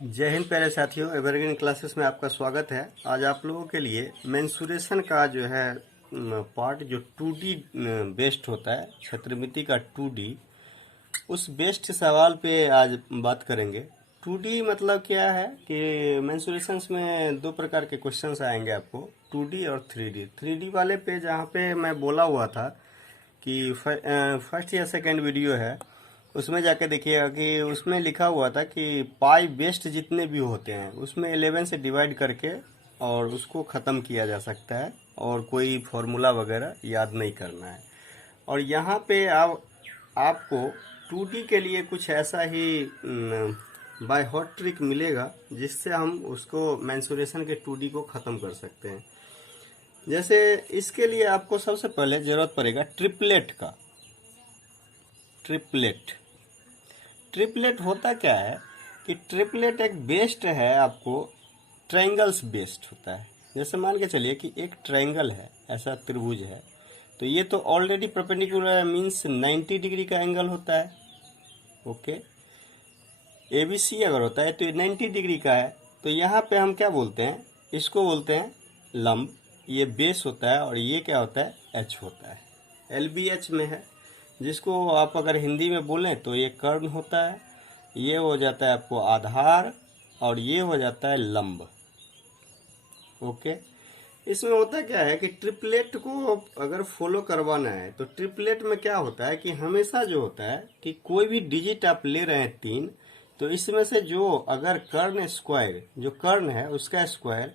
जय हिंद प्यारे साथियों, एवरग्रीन क्लासेस में आपका स्वागत है। आज आप लोगों के लिए मेंसुरेशन का जो है पार्ट जो 2D बेस्ड होता है, क्षेत्रमिति का 2D, उस बेस्ड सवाल पे आज बात करेंगे। 2D मतलब क्या है कि मेंसुरेशंस में दो प्रकार के क्वेश्चंस आएंगे आपको, 2D और 3D। 3D वाले पे जहाँ पे मैं बोला हुआ था कि फर्स्ट या सेकेंड वीडियो है, उसमें जाके देखिएगा कि उसमें लिखा हुआ था कि पाई बेस्ड जितने भी होते हैं उसमें 11 से डिवाइड करके और उसको ख़त्म किया जा सकता है और कोई फॉर्मूला वगैरह याद नहीं करना है। और यहाँ पे आपको 2D के लिए कुछ ऐसा ही बाय हार्ट ट्रिक मिलेगा जिससे हम उसको मेंसुरेशन के 2D को ख़त्म कर सकते हैं। जैसे इसके लिए आपको सबसे पहले ज़रूरत पड़ेगा ट्रिपलेट का। ट्रिपलेट होता क्या है कि ट्रिपलेट एक बेस्ड है, आपको ट्रायंगल्स बेस्ड होता है। जैसे मान के चलिए कि एक ट्रायंगल है, ऐसा त्रिभुज है, तो ये तो ऑलरेडी परपेंडिकुलर मीन्स 90 डिग्री का एंगल होता है। ओके, ABC अगर होता है तो ये 90 डिग्री का है। तो यहाँ पे हम क्या बोलते हैं, इसको बोलते हैं लंब। ये बेस होता है और ये क्या होता है, एच होता है। LBH में है, जिसको आप अगर हिंदी में बोलें तो ये कर्ण होता है, ये हो जाता है आपको आधार और ये हो जाता है लंब। ओके, इसमें होता क्या है कि ट्रिपलेट को अगर फॉलो करवाना है तो ट्रिपलेट में क्या होता है कि हमेशा जो होता है कि कोई भी डिजिट आप ले रहे हैं 3, तो इसमें से जो अगर कर्ण स्क्वायर, जो कर्ण है उसका स्क्वायर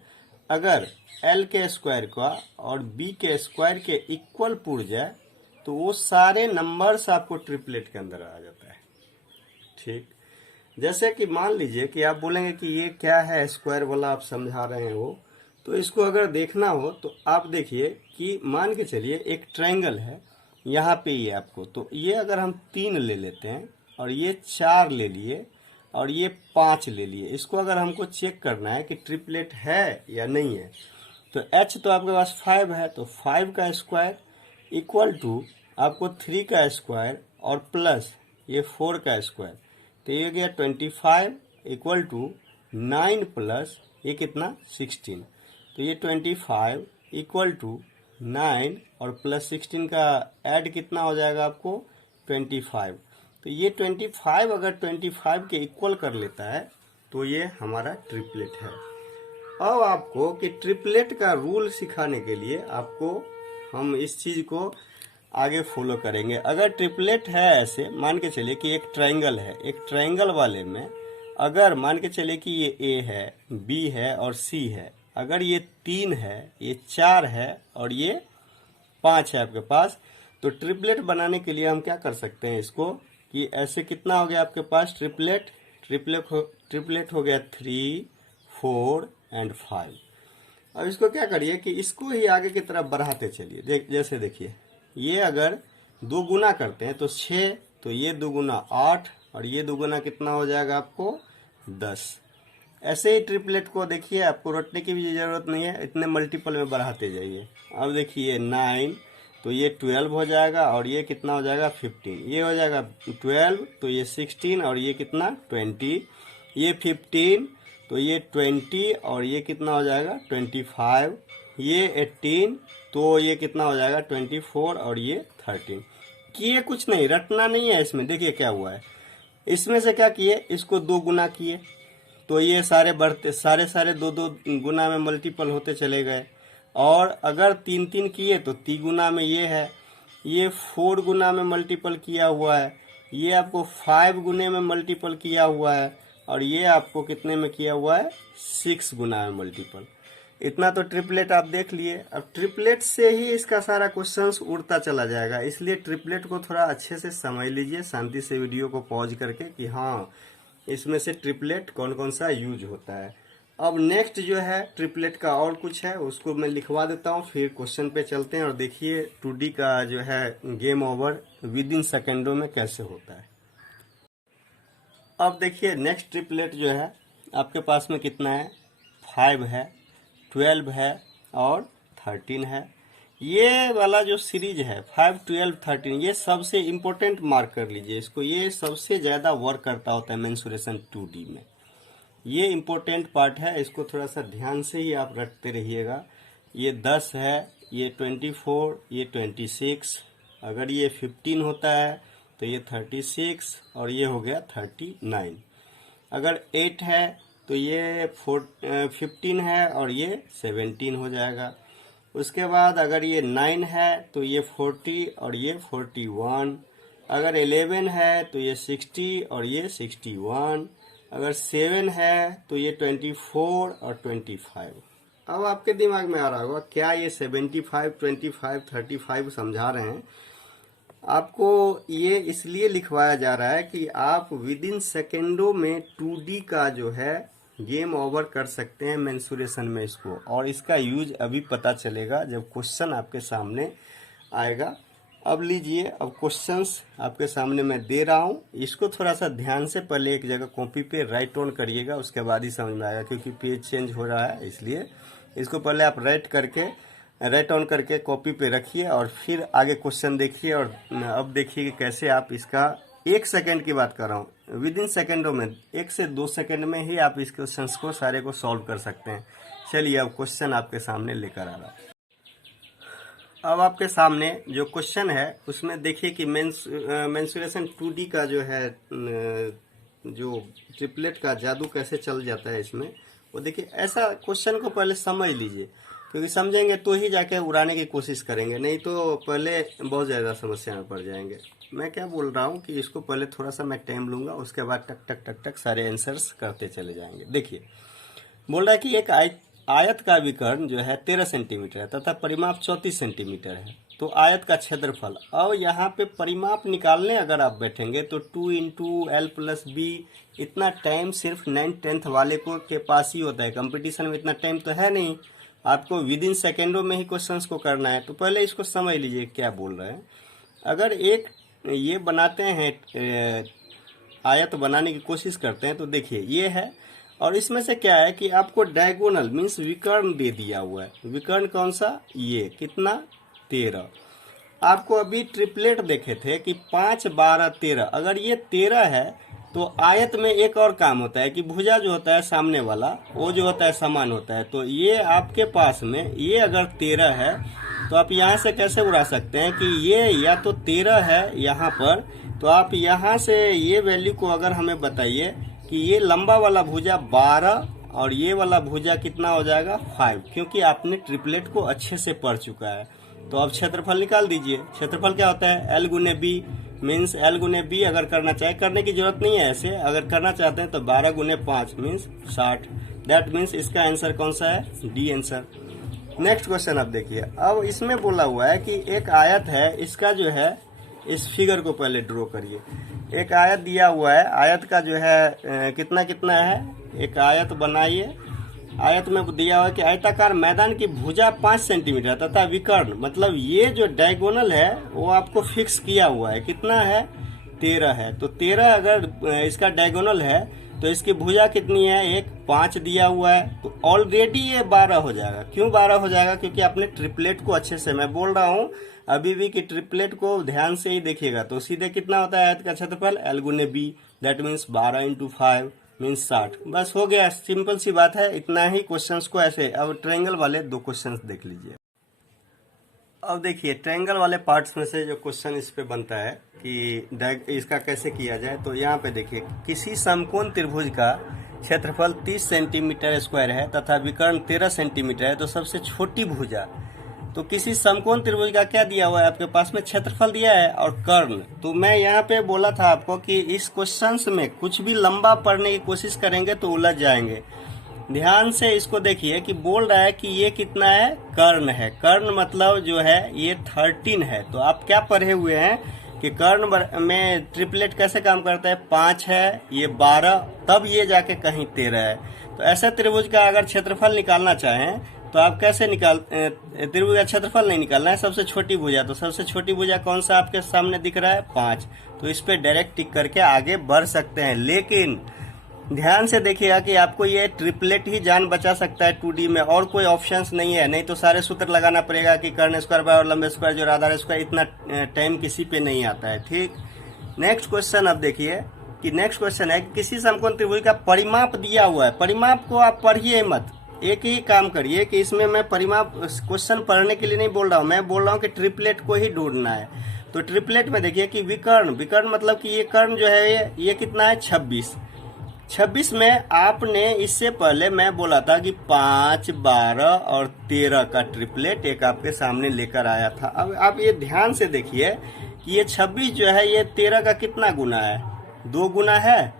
अगर L के स्क्वायर का और B के स्क्वायर के इक्वल पुर जाए तो वो सारे नंबर्स आपको ट्रिपलेट के अंदर आ जाता है। ठीक, जैसे कि मान लीजिए कि आप बोलेंगे कि ये क्या है, स्क्वायर वाला आप समझा रहे हो, तो इसको अगर देखना हो तो आप देखिए कि मान के चलिए एक ट्रायंगल है यहाँ पे, ये आपको, तो ये अगर हम 3 ले लेते हैं और ये 4 ले लिए और ये 5 ले लिए, इसको अगर हमको चेक करना है कि ट्रिपलेट है या नहीं है, तो H तो आपके पास 5 है, तो 5 का स्क्वायर इक्वल टू आपको 3 का स्क्वायर और प्लस ये 4 का स्क्वायर, तो ये गया 25 इक्वल टू 9 प्लस ये कितना 16, तो ये 25 इक्वल टू 9 और प्लस 16 का ऐड कितना हो जाएगा आपको 25। तो ये 25 अगर 25 के इक्वल कर लेता है तो ये हमारा ट्रिपलेट है। अब आपको कि ट्रिपलेट का रूल सिखाने के लिए आपको हम इस चीज को आगे फॉलो करेंगे। अगर ट्रिपलेट है, ऐसे मान के चलिए कि एक ट्रायंगल है, एक ट्रायंगल वाले में अगर मान के चलिए कि ये A है, B है और C है, अगर ये 3 है, ये 4 है और ये 5 है आपके पास, तो ट्रिपलेट बनाने के लिए हम क्या कर सकते हैं इसको कि ऐसे कितना हो गया आपके पास ट्रिपलेट हो गया 3, 4 एंड 5। अब इसको क्या करिए कि इसको ही आगे की तरफ बढ़ाते चलिए। जैसे देखिए, ये अगर 2 गुना करते हैं तो 6, तो ये 2 गुना 8 और ये 2 गुना कितना हो जाएगा आपको 10। ऐसे ही ट्रिपलेट को देखिए, आपको रटने की भी जरूरत नहीं है, इतने मल्टीपल में बढ़ाते जाइए। अब देखिए 9, तो ये 12 हो जाएगा और ये कितना हो जाएगा 15, ये हो जाएगा 12, तो ये 16 और ये कितना 20, ये 15, तो ये 20 और ये कितना हो जाएगा 25, ये 18, तो ये कितना हो जाएगा 24 और ये 13। किए कुछ नहीं, रटना नहीं है इसमें। देखिए क्या हुआ है, इसमें से क्या किए, इसको 2 गुना किए, तो ये सारे बढ़ते सारे 2 गुना में मल्टीपल होते चले गए। और अगर 3 किए तो 3 गुना में ये है, ये 4 गुना में मल्टीपल किया हुआ है, ये आपको 5 गुने में मल्टीपल किया हुआ है और ये आपको कितने में किया हुआ है 6 गुना में मल्टीपल। इतना तो ट्रिपलेट आप देख लिए। अब ट्रिपलेट से ही इसका सारा क्वेश्चंस उड़ता चला जाएगा, इसलिए ट्रिपलेट को थोड़ा अच्छे से समझ लीजिए, शांति से वीडियो को पॉज करके कि हाँ इसमें से ट्रिपलेट कौन कौन सा यूज होता है। अब नेक्स्ट जो है ट्रिपलेट का और कुछ है, उसको मैं लिखवा देता हूँ, फिर क्वेश्चन पे चलते हैं और देखिए 2D का जो है गेम ओवर विद इन सेकेंडों में कैसे होता है। अब देखिए नेक्स्ट ट्रिपलेट जो है आपके पास में कितना है, 5 है, 12 है और 13 है। ये वाला जो सीरीज है 5, 12, 13, ये सबसे इम्पोर्टेंट मार्क कर लीजिए इसको, ये सबसे ज़्यादा वर्क करता होता है मेंसुरेशन 2D में। ये इम्पोर्टेंट पार्ट है, इसको थोड़ा सा ध्यान से ही आप रखते रहिएगा। ये 10 है, ये 24, ये 26, अगर ये 15 होता है तो ये 36 और ये हो गया 39। अगर 8 है तो ये 15 है और ये 17 हो जाएगा। उसके बाद अगर ये 9 है तो ये 40 और ये 41। अगर 11 है तो ये 60 और ये 61। अगर 7 है तो ये 24 और 25। अब आपके दिमाग में आ रहा होगा क्या ये 75, 25, 35 समझा रहे हैं। आपको ये इसलिए लिखवाया जा रहा है कि आप विद इन सेकेंडों में 2D का जो है गेम ओवर कर सकते हैं मेंसुरेशन में इसको, और इसका यूज अभी पता चलेगा जब क्वेश्चन आपके सामने आएगा। अब लीजिए, अब क्वेश्चंस आपके सामने मैं दे रहा हूँ, इसको थोड़ा सा ध्यान से पहले एक जगह कॉपी पे राइट ऑन करिएगा, उसके बाद ही समझ में आएगा, क्योंकि पेज चेंज हो रहा है इसलिए इसको पहले आप राइट ऑन करके कॉपी पे रखिए और फिर आगे क्वेश्चन देखिए। और अब देखिए कि कैसे आप इसका 1 सेकंड की बात कर रहा हूँ, विद इन सेकेंडों में 1 से 2 सेकंड में ही आप इस क्वेश्चन को सारे को सॉल्व कर सकते हैं। चलिए अब क्वेश्चन आपके सामने लेकर आ रहा हूँ। अब आपके सामने जो क्वेश्चन है उसमें देखिए कि मेंसुरेशन 2D का जो है जो ट्रिपलेट का जादू कैसे चल जाता है इसमें, वो देखिए। ऐसा क्वेश्चन को पहले समझ लीजिए, क्योंकि समझेंगे तो ही जाके उड़ाने की कोशिश करेंगे, नहीं तो पहले बहुत ज़्यादा समस्या में पड़ जाएंगे। मैं क्या बोल रहा हूँ कि इसको पहले थोड़ा सा मैं टाइम लूंगा, उसके बाद टक टक टक टक सारे आंसर्स करते चले जाएंगे। देखिए, बोल रहा है कि एक आयत का विकर्ण जो है 13 सेंटीमीटर है तथा परिमाप 34 सेंटीमीटर है, तो आयत का क्षेत्रफल। अब यहाँ पे परिमाप निकालने अगर आप बैठेंगे तो 2 × L+B, इतना टाइम सिर्फ 9/10 वाले को के पास ही होता है। कंपटीशन में इतना टाइम तो है नहीं, आपको विद इन सेकेंडों में ही क्वेश्चंस को करना है। तो पहले इसको समझ लीजिए क्या बोल रहे हैं। अगर एक ये बनाते हैं, आयत बनाने की कोशिश करते हैं, तो देखिए ये है, और इसमें से क्या है कि आपको डायगोनल मीन्स विकर्ण दे दिया हुआ है। विकर्ण कौन सा? ये कितना? 13। आपको अभी ट्रिपलेट देखे थे कि 5, 12, 13। अगर ये 13 है तो आयत में एक और काम होता है कि भुजा जो होता है सामने वाला वो जो होता है समान होता है। तो ये आपके पास में ये अगर 13 है तो आप यहाँ से कैसे उड़ा सकते हैं कि ये या तो 13 है यहाँ पर, तो आप यहाँ से ये वैल्यू को अगर हमें बताइए कि ये लंबा वाला भुजा 12 और ये वाला भुजा कितना हो जाएगा? 5, क्योंकि आपने ट्रिपलेट को अच्छे से पढ़ चुका है। तो अब क्षेत्रफल निकाल दीजिए। क्षेत्रफल क्या होता है? L × B, means L × B अगर करना चाहे, करने की जरूरत नहीं है ऐसे, अगर करना चाहते हैं तो 12 × 5 मीन्स 60। दैट मीन्स इसका आंसर कौन सा है? D answer. नेक्स्ट क्वेश्चन आप देखिए। अब इसमें बोला हुआ है कि एक आयत है, इसका जो है इस फिगर को पहले ड्रॉ करिए। एक आयत दिया हुआ है, आयत का जो है कितना कितना है, एक आयत बनाइए। आयत में दिया हुआ है कि आयताकार मैदान की भुजा 5 सेंटीमीटर तथा विकर्ण, मतलब ये जो डायगोनल है वो आपको फिक्स किया हुआ है, कितना है? 13 है। तो 13 अगर इसका डायगोनल है तो इसकी भुजा कितनी है? एक 5 दिया हुआ है, तो ऑलरेडी ये 12 हो जाएगा। क्यों 12 हो जाएगा? क्योंकि आपने ट्रिपलेट को अच्छे से, मैं बोल रहा हूँ अभी भी कि ट्रिपलेट को ध्यान से ही देखिएगा। तो सीधे कितना होता है आयत का क्षेत्रफल? L × B, that means 12 × 5 means 60। बस हो गया, सिंपल सी बात है, इतना ही क्वेश्चंस को ऐसे। अब ट्रायंगल वाले 2 क्वेश्चंस देख लीजिए। अब देखिए ट्रायंगल वाले पार्ट्स में से जो क्वेश्चन इस पे बनता है कि इसका कैसे किया जाए, तो यहाँ पे देखिए, किसी समकोण त्रिभुज का क्षेत्रफल 30 सेंटीमीटर स्क्वायर है तथा विकर्ण 13 सेंटीमीटर है, तो सबसे छोटी भुजा। तो किसी समकोण त्रिभुज का क्या दिया हुआ है आपके पास में? क्षेत्रफल दिया है और कर्ण। तो मैं यहाँ पे बोला था आपको कि इस क्वेश्चंस में कुछ भी लंबा पढ़ने की कोशिश करेंगे तो उलझ जाएंगे। ध्यान से इसको देखिए कि बोल रहा है कि ये कितना है? कर्ण है। कर्ण मतलब जो है ये 13 है। तो आप क्या पढ़े हुए हैं कि कर्ण में ट्रिपलेट कैसे काम करता है? 5 है, ये 12, तब ये जाके कहीं 13 है। तो ऐसे त्रिभुज का अगर क्षेत्रफल निकालना चाहें तो आप कैसे त्रिभुज का क्षेत्रफल नहीं निकालना है, सबसे छोटी भुजा। तो सबसे छोटी भुजा कौन सा आपके सामने दिख रहा है? 5। तो इस पे डायरेक्ट टिक करके आगे बढ़ सकते हैं। लेकिन ध्यान से देखिएगा कि आपको ये ट्रिपलेट ही जान बचा सकता है 2D में, और कोई ऑप्शंस नहीं है। नहीं तो सारे सूत्र लगाना पड़ेगा कि कर्ण स्क्वायर बाय और लंबे स्क्वायर जो आधार स्क्वायर, इतना टाइम किसी पे नहीं आता है। ठीक, नेक्स्ट क्वेश्चन अब देखिए। कि नेक्स्ट क्वेश्चन है कि किसी समकोण त्रिभुज का परिमाप दिया हुआ है। परिमाप को आप पढ़िए मत, एक ही काम करिए कि इसमें मैं परिमाप क्वेश्चन पढ़ने के लिए नहीं बोल रहा हूँ, मैं बोल रहा हूँ कि ट्रिपलेट को ही ढूंढना है। तो ट्रिपलेट में देखिए कि विकर्ण, विकर्ण मतलब कि ये कर्ण जो है ये कितना है 26। 26 में आपने इससे पहले मैं बोला था कि 5, 12 और 13 का ट्रिपलेट एक आपके सामने लेकर आया था। अब आप ये ध्यान से देखिए कि ये 26 जो है ये 13 का कितना गुना है, 2 गुना है,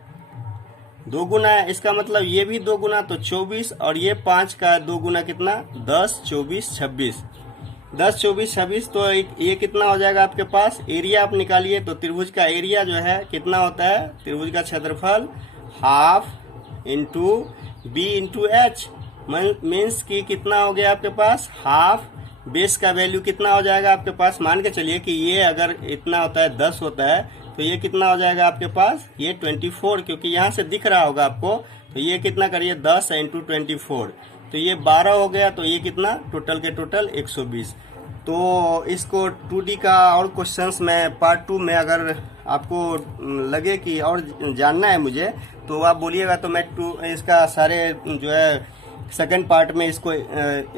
2 गुना है। इसका मतलब ये भी 2 गुना, तो 24, और ये 5 का 2 गुना कितना, 10, 24, 26, 10, 24, 26। तो ये कितना हो जाएगा आपके पास, एरिया आप निकालिए। तो त्रिभुज का एरिया जो है कितना होता है, त्रिभुज का क्षेत्रफल half into B into H, means की कितना हो गया आपके पास हाफ। बेस का वैल्यू कितना हो जाएगा आपके पास, मान के चलिए कि ये अगर इतना होता है 10 होता है, तो ये कितना हो जाएगा आपके पास, ये 24, क्योंकि यहाँ से दिख रहा होगा आपको। तो ये कितना करिए 10 इंटू 24, तो ये 12 हो गया। तो ये कितना टोटल के टोटल 120। तो इसको 2D का और क्वेश्चंस में पार्ट 2 में अगर आपको लगे कि और जानना है मुझे, तो आप बोलिएगा, तो मैं इसका सारे जो है सेकंड पार्ट में इसको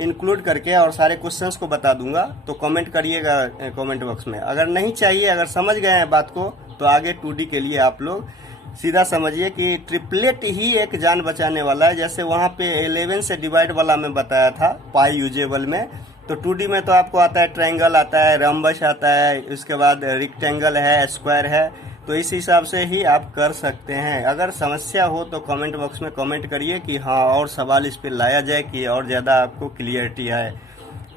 इंक्लूड करके और सारे क्वेश्चंस को बता दूंगा। तो कमेंट करिएगा कमेंट बॉक्स में। अगर नहीं चाहिए, अगर समझ गए हैं बात को, तो आगे 2D के लिए आप लोग सीधा समझिए कि ट्रिपलेट ही एक जान बचाने वाला है। जैसे वहां पे 11 से डिवाइड वाला में बताया था पाई यूजेबल में, तो 2D में तो आपको आता है ट्रायंगल आता है, रम्बस आता है, उसके बाद रेक्टेंगल है, स्क्वायर है। तो इस हिसाब से ही आप कर सकते हैं। अगर समस्या हो तो कमेंट बॉक्स में कमेंट करिए कि हाँ और सवाल इस पे लाया जाए कि और ज़्यादा आपको क्लियरिटी आए।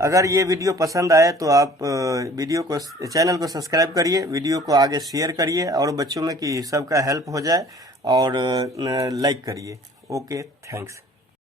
अगर ये वीडियो पसंद आए तो आप वीडियो को, चैनल को सब्सक्राइब करिए, वीडियो को आगे शेयर करिए और बच्चों में कि सबका हेल्प हो जाए, और लाइक करिए। Okay, thanks.